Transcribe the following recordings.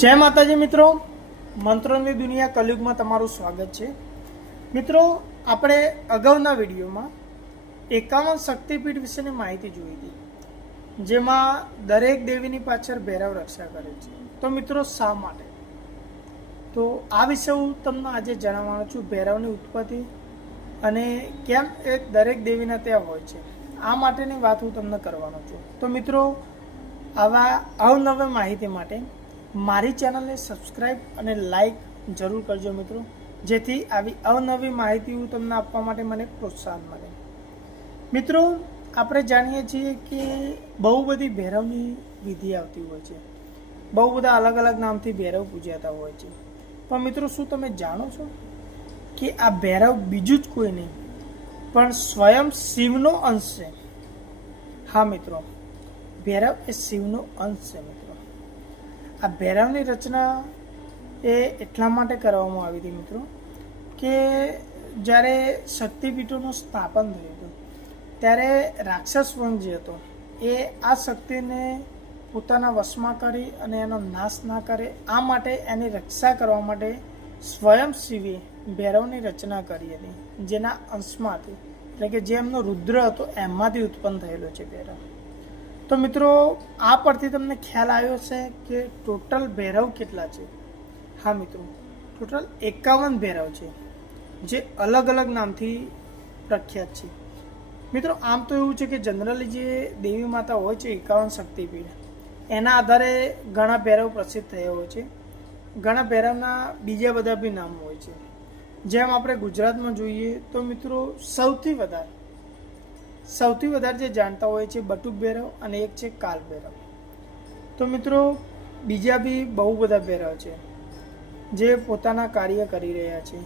जय माताजी मित्रों, मंत्रों की दुनिया कलयुग में तमारुं स्वागत है। मित्रों, આપણે અગાઉના વિડીયોમાં 51 શક્તિપીઠ વિશેની માહિતી જોઈ હતી, જેમાં દરેક દેવીની પાછળ ભૈરવ રક્ષા કરે છે। તો મિત્રો શા માટે? તો આ વિશે હું તમને આજે જણાવવાનો છું। ભૈરવની ઉત્પત્તિ અને કેમ એક દરેક દેવીના ત્યાં હોય છે, આ માટેની વાત હું તમને કરવાનો છું। તો મિત્રો, આવા અવનવી માહિતી માટે મારી ચેનલને સબસ્ક્રાઈબ અને લાઈક જરૂર કરજો મિત્રો, જેથી આવી અવનવી માહિતી હું તમને આપવા માટે મને પ્રોત્સાહન મળે। મિત્રો, આપણે જાણીએ છીએ કે બહુ બધી ભૈરવની વિધિ આવતી હોય છે, બહુ બધા અલગ અલગ નામથી ભૈરવ પૂજાતા હોય છે। પણ મિત્રો, શું તમે જાણો છો કે આ ભૈરવ બીજું જ કોઈ નહીં પણ સ્વયં શિવનો અંશ છે? હા મિત્રો, ભૈરવ એ શિવનો અંશ છે। મિત્રો, આ ભૈરવની રચના એ એટલા માટે કરવામાં આવી હતી મિત્રો કે જ્યારે શક્તિપીઠોનું સ્થાપન થયું હતું ત્યારે રાક્ષસ વંશ જે હતો એ આ શક્તિને પોતાના વશમાં કરી અને એનો નાશ ના કરે, આ માટે એની રક્ષા કરવા માટે સ્વયં શિવે ભૈરવની રચના કરી હતી, જેના અંશમાંથી એટલે કે જે એમનો રુદ્ર હતો એમાંથી ઉત્પન્ન થયેલો છે ભૈરવ। તો મિત્રો, આ પરથી તમને ખ્યાલ આવ્યો છે કે ટોટલ ભૈરવ કેટલા છે? હા મિત્રો, ટોટલ 51 ભૈરવ છે, જે અલગ અલગ નામથી પ્રખ્યાત છે। મિત્રો, આમ તો એવું છે કે જનરલી જે દેવી માતા હોય છે 51 શક્તિપીઠ, એના આધારે ઘણા ભૈરવ પ્રસિદ્ધ થયા હોય છે। ઘણા ભૈરવના બીજા બધા બી નામ હોય છે। જેમ આપણે ગુજરાતમાં જોઈએ તો મિત્રો સૌથી વધારે જે જાણતા હોય છે બટુક ભૈરવ અને એક છે કાલ ભૈરવ। તો મિત્રો, બીજા બી બહુ બધા ભૈરવ છે જે પોતાના કાર્ય કરી રહ્યા છે।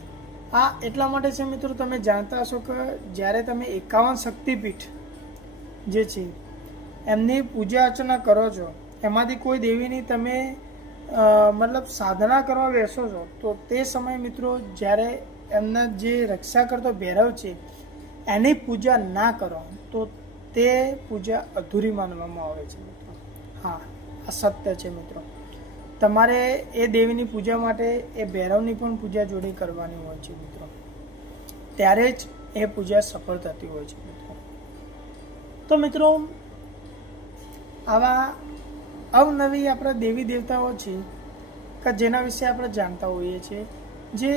આ એટલા માટે છે મિત્રો, તમે જાણતા હશો કે જ્યારે તમે 51 શક્તિપીઠ જે છે એમની પૂજા અર્ચના કરો છો, એમાંથી કોઈ દેવીની તમે મતલબ સાધના કરવા બેસો છો, તો તે સમયે મિત્રો જ્યારે એમના જે રક્ષા કરતો ભૈરવ છે એની પૂજા ના કરો તો તે પૂજા અધૂરી માનવામાં આવે છે મિત્રો। હા, આ સત્ય છે મિત્રો। તમારે એ દેવીની પૂજા માટે એ ભૈરવની પણ પૂજા જોડે કરવાની હોય છે મિત્રો, ત્યારે જ એ પૂજા સફળ થતી હોય છે મિત્રો। તો મિત્રો, આવા અવનવી આપણા દેવી દેવતાઓ છે કે જેના વિશે આપણે જાણતા હોઈએ છીએ, જે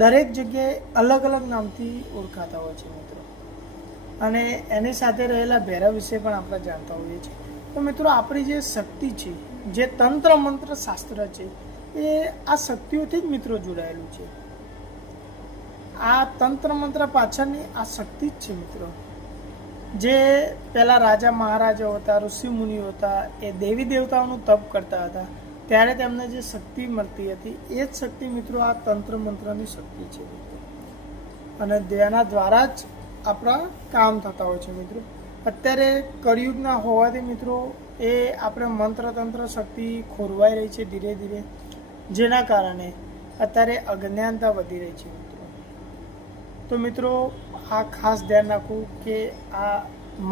દરેક જગ્યાએ અલગ અલગ નામથી ઓળખાતા હોય છે મિત્રો, અને એની સાથે રહેલા ભૈરવ વિશે પણ આપણે જાણતા હોઈએ છીએ। તો મિત્રો, આપણી જે શક્તિ છે, જે તંત્ર મંત્ર શાસ્ત્ર છે, એ આ શક્તિઓથી જ મિત્રો જોડાયેલું છે। આ તંત્ર મંત્ર પાછળની આ શક્તિ જ છે મિત્રો। જે પહેલા રાજા મહારાજાઓ હતા, ઋષિ મુનિઓ હતા, એ દેવી દેવતાઓનું તપ કરતા હતા, ત્યારે તેમને જે શક્તિ મળતી હતી એ જ શક્તિ મિત્રો આ તંત્ર મંત્રની શક્તિ છે મિત્રો, અને તેના દ્વારા જ આપણા કામ થતા હોય છે મિત્રો। અત્યારે કળિયુગના હોવાથી મિત્રો એ આપણે મંત્ર તંત્ર શક્તિ ખોરવાઈ રહી છે ધીરે ધીરે, જેના કારણે અત્યારે અજ્ઞાનતા વધી રહી છે મિત્રો। તો મિત્રો, આ ખાસ ધ્યાન રાખવું કે આ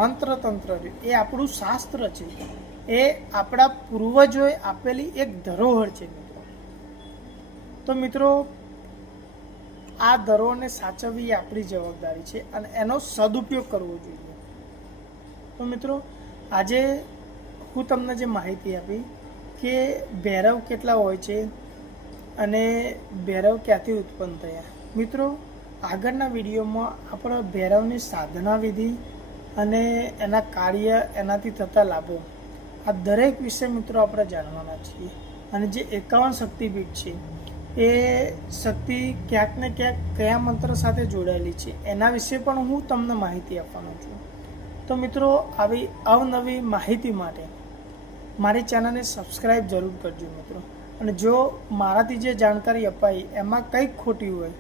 મંત્ર તંત્ર એ આપણું શાસ્ત્ર છે, એ આપણા પૂર્વજોએ આપેલી એક ધરોહર છે મિત્રો। તો મિત્રો, આ ધરોહરને સાચવવી એ આપણી જવાબદારી છે અને એનો સદુપયોગ કરવો જોઈએ। તો મિત્રો, આજે હું તમને જે માહિતી આપી કે ભૈરવ કેટલા હોય છે અને ભૈરવ ક્યાંથી ઉત્પન્ન થયા, મિત્રો આગળના વિડીયોમાં આપણે ભૈરવની સાધના વિધિ અને એના કાર્ય, એનાથી થતા લાભો, આ દરેક વિશે મિત્રો આપણે જાણવાના છીએ। અને જે 51 શક્તિપીઠ છે એ શક્તિ ક્યાંક ને ક્યાંક કયા મંત્ર સાથે જોડાયેલી છે એના વિશે પણ હું તમને માહિતી આપવાનો છું। તો મિત્રો, આવી અવનવી માહિતી માટે મારી ચેનલને સબસ્ક્રાઈબ જરૂર કરજો મિત્રો, અને જો મારાથી જે જાણકારી અપાઈ એમાં કંઈક ખોટી હોય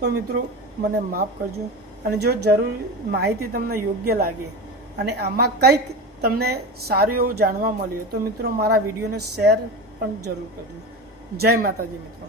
તો મિત્રો મને માફ કરજો, અને જો જરૂર માહિતી તમને યોગ્ય લાગે અને આમાં કંઈક તમને સારું એવું જાણવા મળ્યું તો મિત્રો મારા વિડીયોને શેર પણ જરૂર કરજો। જય માતાજી મિત્રો।